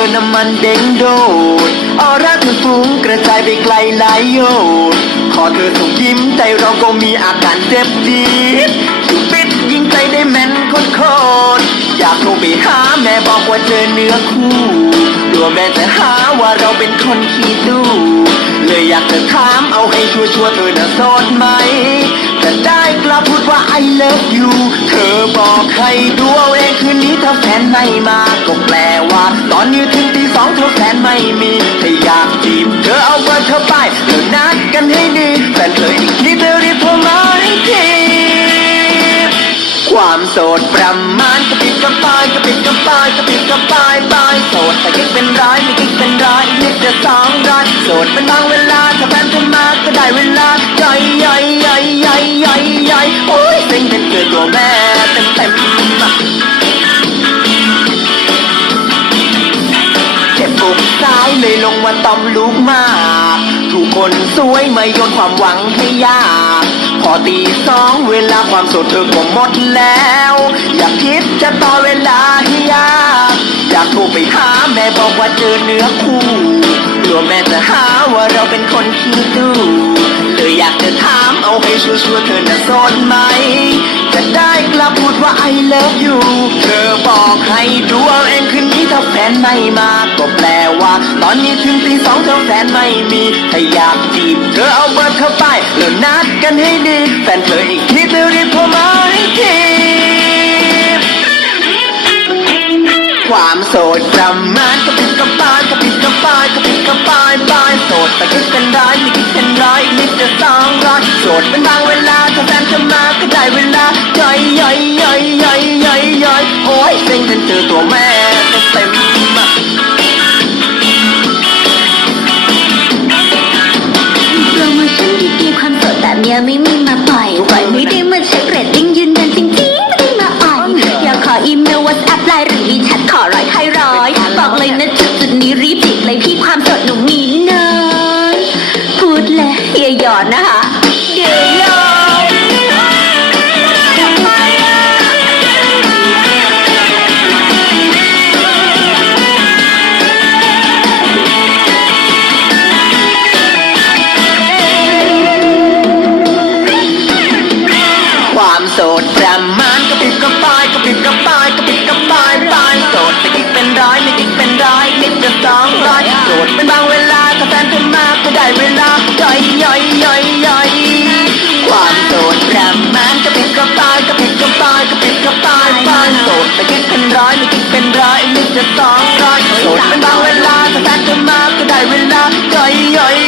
อน้ำมันเด้งโดดออร่าเธอฟุ้งกระจายไปไกลหลายโยนพอเธอส่งยิ้มใจเราก็มีอาการเจ็บจี๊ดสุดปิดยิงใจได้แม่นโคตรโคตรอยากโทรไปหาแม่บอกว่าเจอเนื้อคู่กลัวแม่จะหาว่าเราเป็นคนขี้ดูเลยอยากจะถามเอาให้ชัวร์ชัวร์ๆเธอน่ะโสดไหมแต่ได้กลับพูดว่า I love you เธอบอกให้ดูเอาเองคืนนี้ถ้าแฟนไม่มาก็แปล ตอนนี้ถึงตีสองเธอแฟนไม่มีถ้าอยากจีบเธอเอาเบอร์เธอไปเธอนัดกันให้ดีแฟนเธออีกทีเธอรีบโทรมาให้ทีความโสดประมาณกระปิดกระปายกระปิดกระปายกระปิดกระปายปายโสดแต่กิ๊กเป็นร้อยไม่กิ๊กเป็นร้อยนิดจะสองร้อยโสดเป็นบางเวลาถ้าแฟนเธอมาก็ได้เวลาย่อ ลงมาตอมลูกมาก ทุกคนสวยไม่โยนความหวังให้ยาก พอตีสองเวลาความสดเธอก็หมดแล้ว อยากคิดจะต่อเวลาให้ยาก อยากโทรไปหาแม่บอกว่าเจอเนื้อคู่กลัวแม่จะหาว่าเราเป็นคนขี้ดูเลยอยากจะถามเอาให้ชัวร์ๆเธอน่ะโสดไหม จะได้กลับพูดว่า I love you เธอบอกให้ดูเอาเองคืนนี้ถ้าแฟนไม่มา ตอนนี้ถึงตีสองเธอแฟนไม่มีถ้าอยากจีบเธอเอาเบอร์เธอไปแล้วนัดกันให้ดี แฟนเธออีกทีเธอรีบโทรมาให้ทีความโสดประมาณกระปิดกระปายกระปิดกระปายกระปิดกระปายปลายโสดแต่คิดเป็นร้อยไม่คิดเป็นร้อยนิดจะสองร้อยโสดเป็นบางเวลาถ้าแฟนจะมาก็ได้เวลาย่อยย่อยย่อยย่อยย่อยย่อยโอ้ยเซ็งจนเจอตัวแม่เต็ม ไม่มีมาปล่อยไหวไม่ได้มาเช็คเรตติ้งยืนยันจริงๆไม่ได้มาอ่อยอยากขออีเมลวอทแอปไลน์หรือวีแชทขอร้อยให้ร้อยบอกเลยนะจุดจุดๆนี้รีบจิกเลยพี่ความสดหนูมีน้อยพูดเลยอย่าหยอดนะคะ เป็นบางเวลาถ้าแฟนเธอมาก็ได้เวลาย่อยย่อยย่อยย่อยความโสดประมาณก็เปิดกระปายก็เปิดกระปายก็เปิดกระปายปายโสดแต่คิดเป็นร้อยไม่คิดเป็นร้อยไม่จะสองร้อยโสดเป็นบางเวลาถ้าแฟนเธอมาก็ได้เวลาย่อยย่อย